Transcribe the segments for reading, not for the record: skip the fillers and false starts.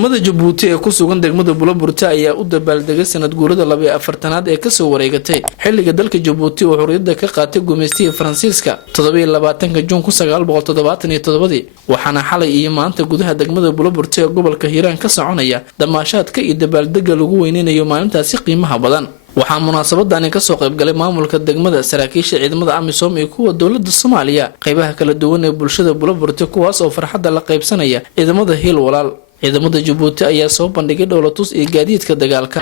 ciidamada Jabuuti ee ku sugan degmada Buulaburta ayaa u dabaaldegay sanad guurada 24aad ee ka soo wareegatay xilliga dalka Jabuuti oo xorriyadda ka qaatay gumaystiga Faransiiska 27 Juun 1977 waxaana xalay iyo maanta gudaha degmada Buulaburta ee gobolka Hiiraan ka soconaya damaashaadka iyo dabaaldegga lagu weyneynayo maalintaasi qiimaha badan. waxaa munaasabadani ka soo qayb galay maamulka degmada saraakiisha ciidamada AMISOM iyo kuwa dawladda Soomaaliya qaybaha kala duwan ee bulshada Buulaburta kuwaas oo farxadda la qaybsanaya ciidamada Hiil Walaal. ciidamada Jabuuti ayaa soo bandhigay dowlatus iyo gaadiidka dagaalka.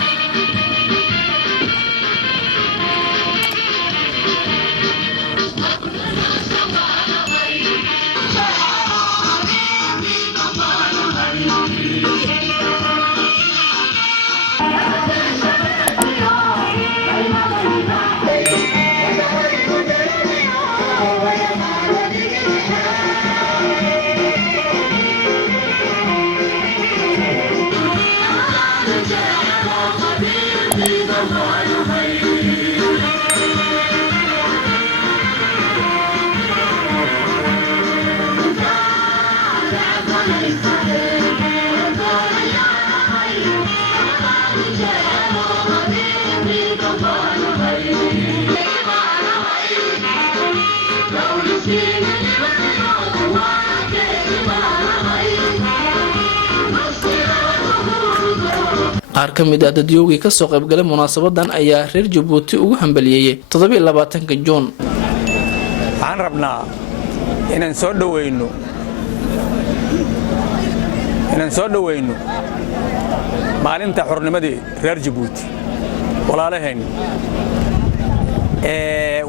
qaar ka mid ah dadyoogii ka soo qayb galay munaasabadan ayaa reer Jabuuti ugu hambalyeeyay 27 Juun. waxaan rabnaa inaan soo dhaweyno maalinta xornimadii reer Jabuuti walaalaheen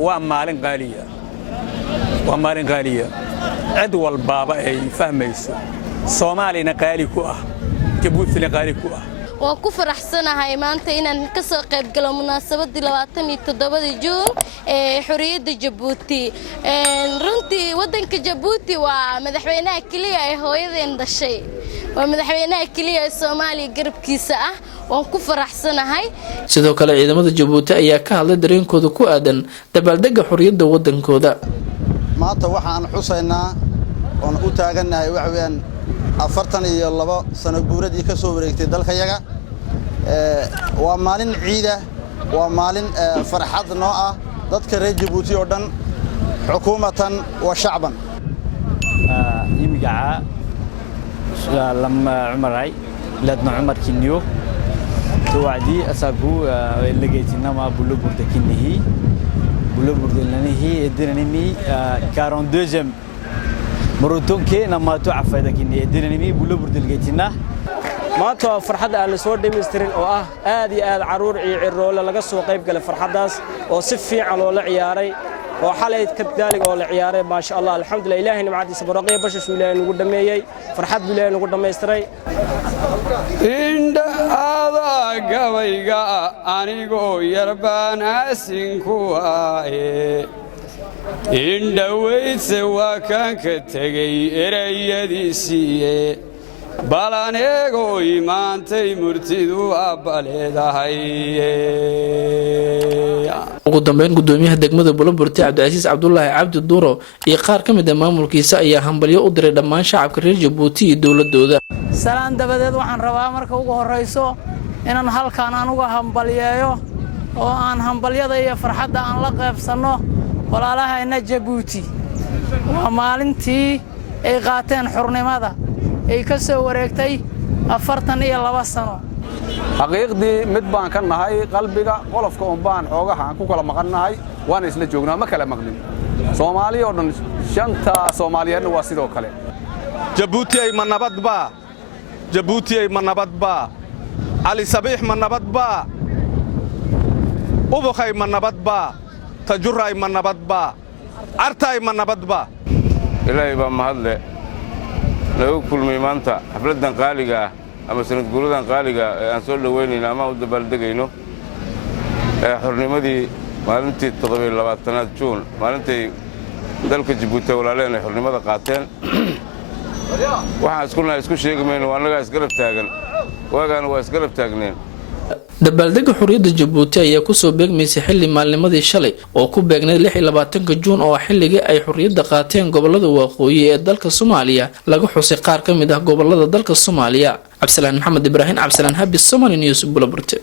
waa maalin qaaliya cid walbaaba ay fahmayso Soomaalina qaali ku ah Jabuutina qaali ku ah. waan ku faraxsanahay maanta inaan ka soo qayb galo munaasabadii 27 Juun ee xorriyadda Jabuuti. runtii wadanka Jabuuti waa madaxweynaha kaliya ee hooyadeen dhashay, waa madaxweynaha kaliya ee Soomaaliya garabkiisa ah. waan ku faraxsanahay. sidoo kale ciidamada Jabuuti ayaa ka hadlay dareenkooda ku aadan dabaaldegga xorriyadda wadankooda. maanta waxaan xusaynaa oo u taaganahay wax weeyaan 42 sano guuradii ka soo wareegtay dalkayaga. waa maalin ciida, waa maalin farxad noo ah dadka reer Jabuuti oo dhan xukuumatan wa shacban. يمجع لما عمري لدنا عمر كنيو توعدي أساقو لقيتنا ما بلوبورد كنيه بلوبورد لنهي الدينامي 42 مرتون كي نما تعرف إذا كني الدينامي بلوبورد لقيتنا ما تو فرحة على صور ديمسترين أو هذه العرور عرول لقى سوق قيب قال فرحة داس أو صفي على ولا عياري وحالة كذلك ولا عياري ما شاء الله الحمد لله إلهي نمعدي سبرقية بش شولين وقدام مية فرحة بلين وقدام ميستري. إن هذا قويقا أنيقو يربان أسنكواي إن دويت سوا كان كتغي إريدي سيه بلانيقو إيمانتي مرتدو أباليدهاي. ugu dambeyn gudoomiyaha degmada Buulaburta Cabdicaziis Cabdullaahi Cabdi Duuro iyo qaar ka mid ah maamulkiisa ayaa hambalyo u diray dhammaan shacabka reer Jabuuti iyo dawladooda. salaan dabadeed waxaan rabaa marka ugu horeyso inaan halkaan anugu hambalyeeyo oo aan hambalyada iyo farxadda aan la qaybsano walaalahayna Jabuuti. waa maalintii ay qaateen xornimada ay ka soo wareegtay 42 sano. xaqiiqdii mid baan ka nahay qalbiga qolofka oo baan xoogaha ku kala maqannahay waan isla joognaa ma kala maqlin Soomaaliya oo dhan shanta Soomaaliyeed waa sidoo kale. Jabuuti ay manabadba Ali Sabiix manabadba Ubukhay manabadba Tajuray manabadba Artay manabadba. ilaahay baa mahadle lagu kulmay maanta xafladan qaaliga ama sanad guuradan qaaliga aan soo dhaweynayna ama u dabaaldegayno xornimadii maalintii 27 Juun maalintii dalka Jabuuti walaaleen ay xornimada qaateen. waxaan isku sheegmayno anaga isgarab taagan waagaana waa isgarab taagneen. dabaaldega xurriyadda Jabuuti ayaa kusoo beegmaysay xilli maalnimadii shalay oo ku beegnayd 26 Juun oo xilligii ay xurriyadda qaateen gobolada waqooyi ee dalka Soomaaliya laga xusay qaar ka mid ah gobolada dalka Soomaaliya. Cabdisalaan Maxamed Ibrahim, Cabdisalaan Habi, Somali News, Buloburte.